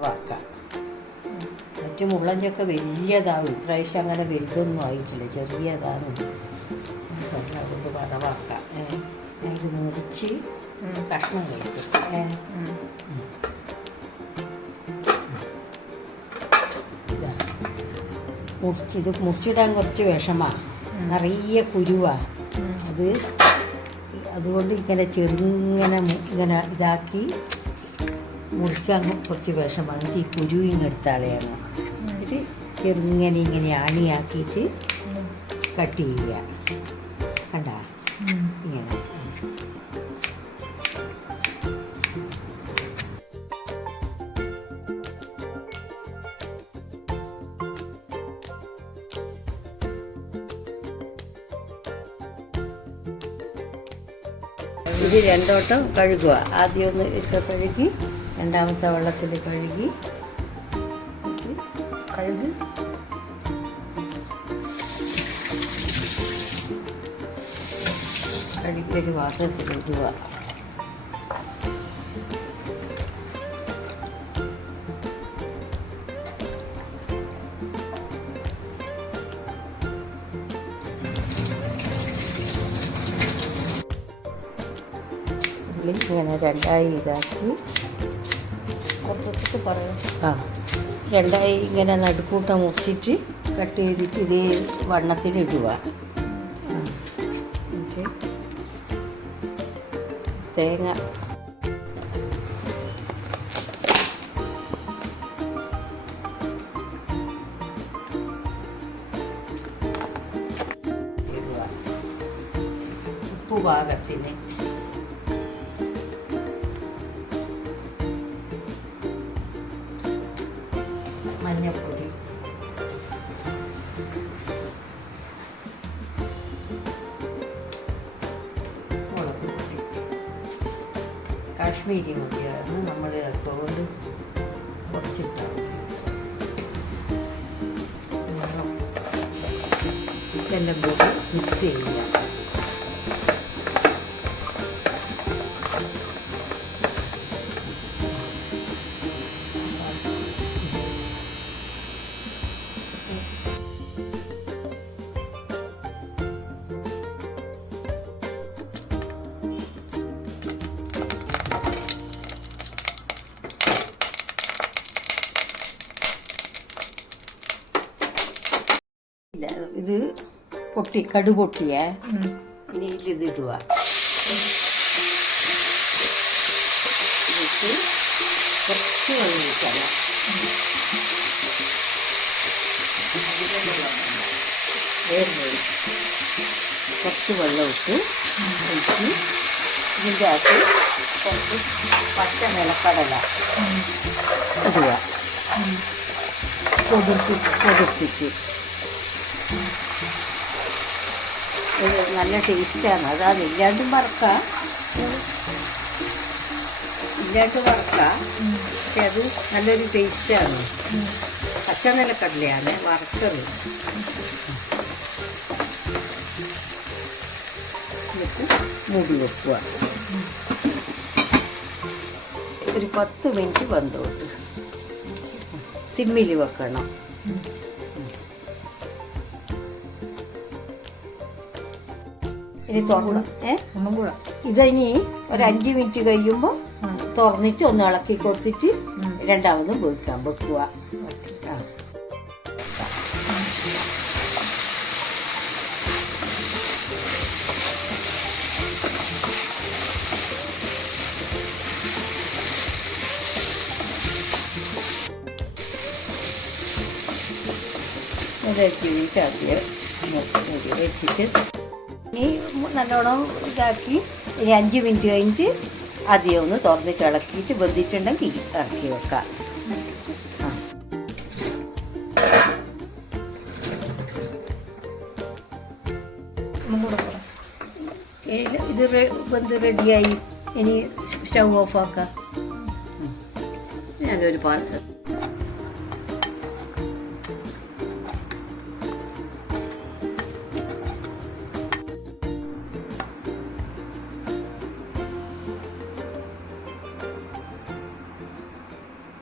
കുറവാക്കാം. മറ്റു മുള്ളഞ്ചൊക്കെ വലിയതാവും. ഇപ്രാവശ്യം അങ്ങനെ വലുതൊന്നും ആയിട്ടില്ല, ചെറിയതാണ്. അതുകൊണ്ട് കുറവാക്കാം. ഇത് മുറിച്ച് കഷ്ണം കഴിക്കും. ഇത് മുറിച്ചിടാൻ കുറച്ച് വിഷമാണ്, നിറയെ കുരുവാണ്. അതുകൊണ്ട് ഇങ്ങനെ ഇങ്ങനെ ഇതാക്കി മുറിക്കാൻ കുറച്ച് വിഷമാണ്. ഈ കുരു ഇങ്ങെടുത്താളെയാണ് എന്നിട്ട് ഇങ്ങനെ ആണിയാക്കിയിട്ട് കട്ട് ചെയ്യുക. കണ്ട ഇങ്ങനെ. ഇത് രണ്ടോട്ടം കഴുകുക. ആദ്യം ഒന്ന് ഇട്ട് കഴുകി, രണ്ടാമത്തെ വെള്ളത്തിൽ കഴുകി ഒരു പാത്രത്തിൽ ഇടുക. ഇങ്ങനെ രണ്ടായി ഇതാക്കി കുറച്ചൊക്കെ പറയാം. രണ്ടായി ഇങ്ങനെ നടുക്കൂട്ടം മുറിച്ചിട്ട് കട്ട് ചെയ്തിട്ട് ഇതേ വണ്ണത്തിലിടുക. തേങ്ങ ഇടുക. ഉപ്പ് പാകത്തിന്. മഞ്ഞൾപ്പൊടി, മുളക് പൊടി, കാശ്മീരി മുളകാണ് നമ്മൾ അതുകൊണ്ട് കുറച്ചിട്ടാൽ ഇതെല്ലാം കൂടി മിക്സ് ചെയ്യുക. ഇത് കടു പൊട്ടിയേ. ഇനി ഇതിടുക. കുറച്ച് വെള്ളം ഒഴിക്കണം. കുറച്ച് വെള്ളം ഇട്ട് ഇതിൻ്റെ അകത്ത് കുറച്ച് പച്ച നിലക്കടല ഇടുക. പൊതിർത്തിട്ട് നല്ല ടേസ്റ്റാണ്. അതാണ് ഇല്ലാണ്ടും വറക്കാം, പക്ഷെ അത് നല്ലൊരു ടേസ്റ്റാണ്. പച്ച നിലക്കടലയാണ് വറുത്തത്. എന്നിട്ട് മൂടി വെക്കുക. ഒരു 10 മിനിറ്റ് വെന്തോട്ട് സിമ്മിൽ വെക്കണം. ഇനി ഒന്നും കൂടെ ഇതിനി ഒരു 5 മിനിറ്റ് കഴിയുമ്പോൾ തുറന്നിട്ട് ഒന്ന് ഇളക്കി കൊടുത്തിട്ട് രണ്ടാമതും വെക്കുക. വെച്ചിട്ട് ഇനി നല്ലോണം ഇതാക്കി ഇനി 5 മിനിറ്റ് കഴിഞ്ഞിട്ട് ആദ്യം ഒന്ന് തുറന്നിട്ട് ഇളക്കിയിട്ട് വെന്തിട്ടുണ്ടെങ്കിൽ ഇറക്കി വെക്കാം. ഇത് വെന്ത് റെഡിയായി. ഇനി സ്റ്റൗ ഓഫാക്കാം. ഞാനൊരു